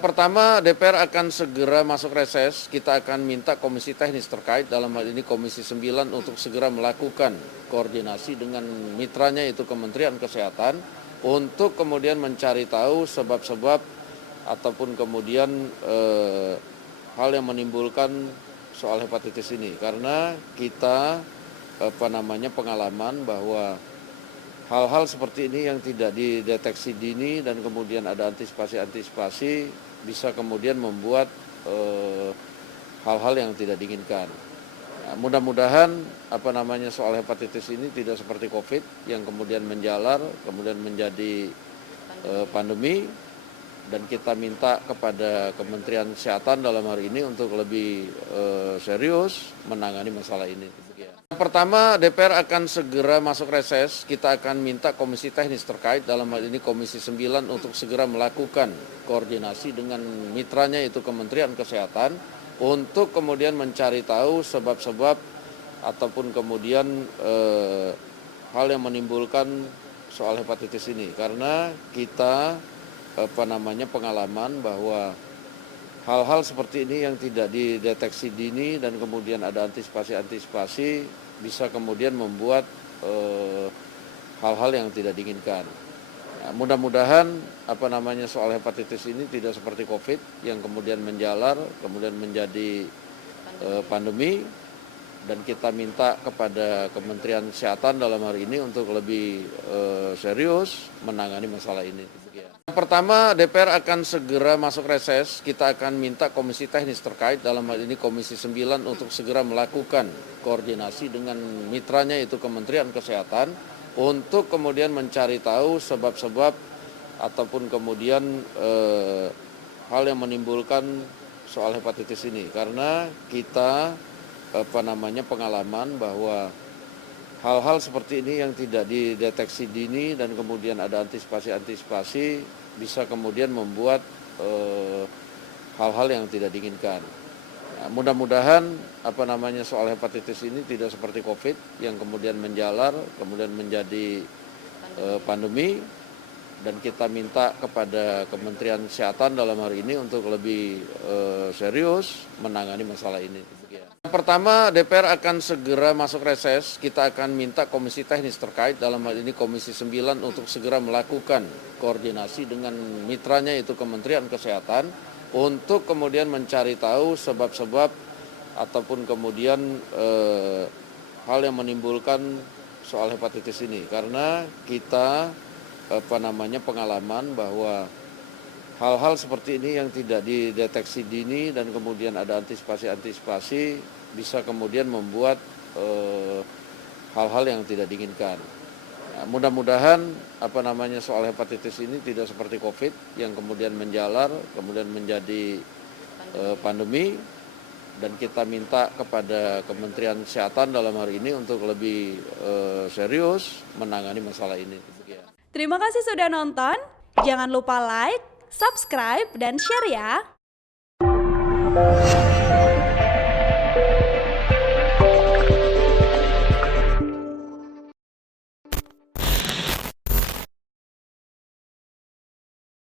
Pertama, DPR akan segera masuk reses. Kita akan minta komisi teknis terkait, dalam hal ini Komisi 9, untuk segera melakukan koordinasi dengan mitranya, yaitu Kementerian Kesehatan, untuk kemudian mencari tahu sebab-sebab ataupun kemudian hal yang menimbulkan soal hepatitis ini. Karena kita pengalaman bahwa hal-hal seperti ini yang tidak dideteksi dini dan kemudian ada antisipasi bisa kemudian membuat hal-hal yang tidak diinginkan. Nah, mudah-mudahan soal hepatitis ini tidak seperti COVID yang kemudian menjalar, kemudian menjadi pandemi, dan kita minta kepada Kementerian Kesehatan dalam hal ini untuk lebih serius menangani masalah ini. Pertama, DPR akan segera masuk reses. Kita akan minta komisi teknis terkait, dalam hal ini Komisi 9, untuk segera melakukan koordinasi dengan mitranya, yaitu Kementerian Kesehatan, untuk kemudian mencari tahu sebab-sebab ataupun kemudian hal yang menimbulkan soal hepatitis ini. Karena kita pengalaman bahwa hal-hal seperti ini yang tidak dideteksi dini dan kemudian ada antisipasi bisa kemudian membuat hal-hal yang tidak diinginkan. Nah, mudah-mudahan soal hepatitis ini tidak seperti COVID yang kemudian menjalar, kemudian menjadi pandemi, dan kita minta kepada Kementerian Kesehatan dalam hal ini untuk lebih serius menangani masalah ini. Pertama, DPR akan segera masuk reses. Kita akan minta komisi teknis terkait, dalam hal ini Komisi 9, untuk segera melakukan koordinasi dengan mitranya, yaitu Kementerian Kesehatan, untuk kemudian mencari tahu sebab-sebab ataupun kemudian hal yang menimbulkan soal hepatitis ini. Karena kita pengalaman bahwa hal-hal seperti ini yang tidak dideteksi dini dan kemudian ada antisipasi bisa kemudian membuat hal-hal yang tidak diinginkan. Nah, mudah-mudahan soal hepatitis ini tidak seperti COVID yang kemudian menjalar, kemudian menjadi pandemi, dan kita minta kepada Kementerian Kesehatan dalam hal ini untuk lebih serius menangani masalah ini. Pertama, DPR akan segera masuk reses. Kita akan minta komisi teknis terkait, dalam hal ini Komisi 9, untuk segera melakukan koordinasi dengan mitranya, yaitu Kementerian Kesehatan, untuk kemudian mencari tahu sebab-sebab ataupun kemudian hal yang menimbulkan soal hepatitis ini. Karena kita pengalaman bahwa hal-hal seperti ini yang tidak dideteksi dini dan kemudian ada antisipasi bisa kemudian membuat hal-hal yang tidak diinginkan. Nah, mudah-mudahan soal hepatitis ini tidak seperti COVID yang kemudian menjalar, kemudian menjadi pandemi, dan kita minta kepada Kementerian Kesehatan dalam hal ini untuk lebih serius menangani masalah ini. Terima kasih sudah nonton. Jangan lupa like, subscribe, dan share ya!